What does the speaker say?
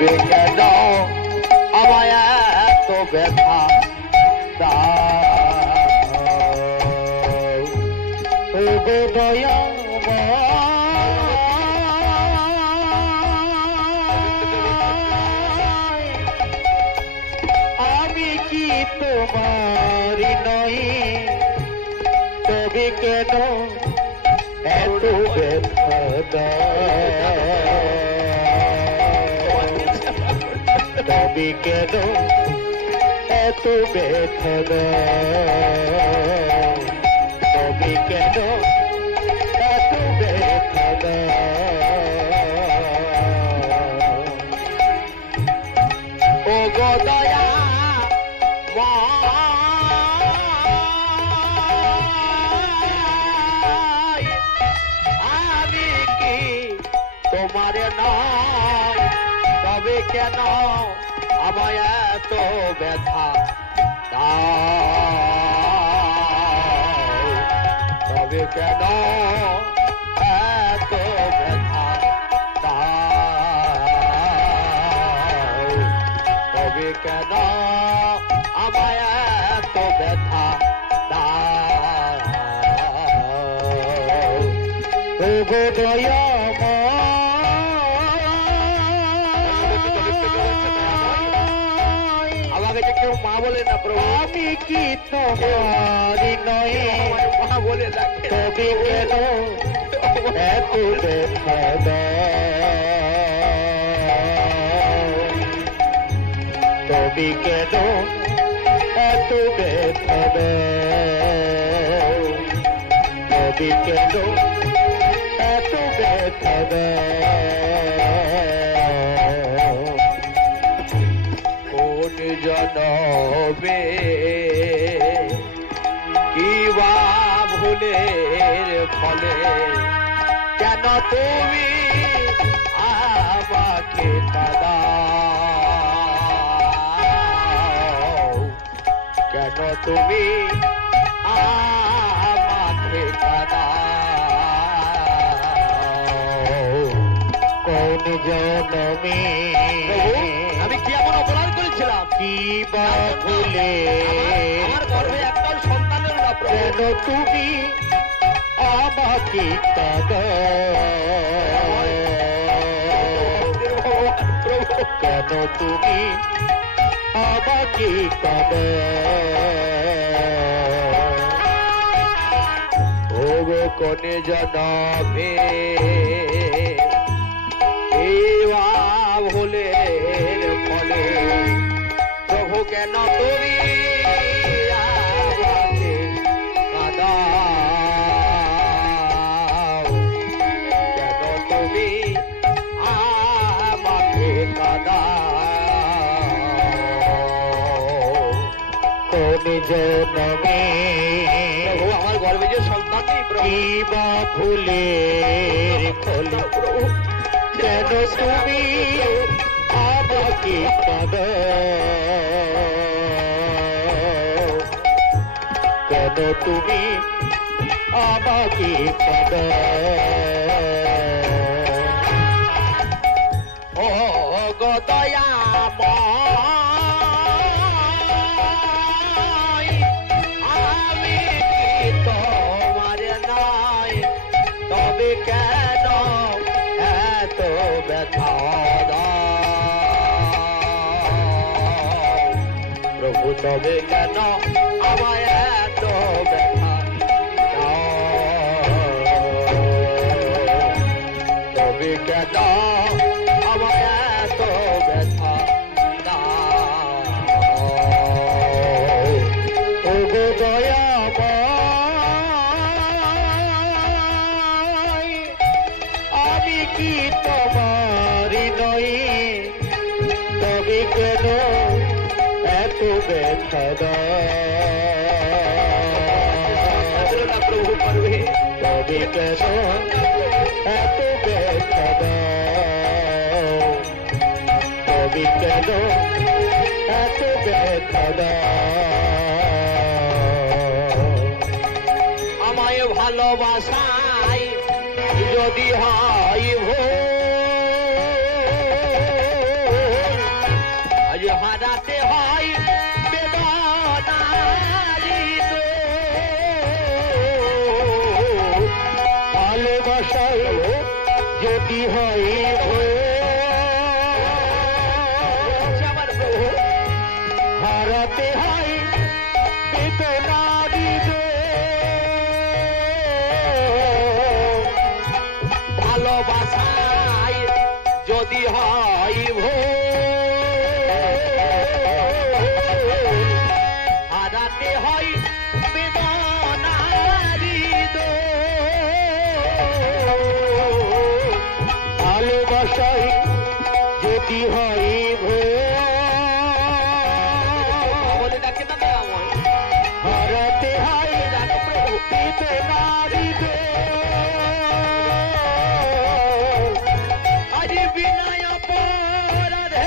তবে কেন আমায় এত ব্যথা দাও গো দয়াময় আমি কি তোমার নই তবে কেন এত ব্যথা তবে কেন এত ব্যথা তবে কেন এত ব্যথা ও গো দয়া আমি কি তোমার নয় তবে কেন আমায় এত ব্যথা দাও তবে কেন এত ব্যথা দাও তবে কেন আমায় এত ব্যথা দাও ও গো আমাকে যে কেউ মা বলে না প্রভু আমি কি তোমার নয় মা বলে ডাকে তবে কেন এত ব্যথা তবে কেন এত ব্যথা তবে কেন এত ব্যথা কোন জনবে কি বা ভুলের ফলে কেন তুমি আমাকে কাঁদাও কেন তুমি আমাকে কাঁদাও কোন জনমে আমি কি এমন অপরাধ করেছিলাম কি বা ভুলে আমার গর্ভে একটা সন্তানের না কেন তুমি আমাকে কাঁদাও কেন তুমি আমাকে কাঁদাও ও গো কোনে জনমে ভুলের ফলে প্রভু কেন তুমি আমাকে কাঁদাও কেন তুমি আমাকে কাঁদাও কোন জনমে প্রভু আমার গর্ভে যে সন্তান নেই প্রভু বা ভুলের ফলে প্রভু কেন তুমি আমাকে কাঁদাও কেন তুমি আমাকে কাঁদাও ও গো দয়াময় আমি কি তোমার নয় তবে কেন এত ব্যথা প্রভু তবে কেন আমায় এত ব্যথা তবে কেন আমায় এত ব্যথা ও গো দয়াময় আমি কি তোমার নই তবে কেন এত ব্যথা প্রভু করবে তবে কেন এত ব্যথা তবে কেন এত ব্যথা আমায় ভালোবাসায় যদি হয় ভুল হারাতে হয় বেদনারি ভালোবাসায় যদি হয় আমার প্রভু হারাতে হয় বেদনারি ভালোবাসায় যদি হয় হারাতে হয় বেদনারি ভালোবাসায় যদি হয়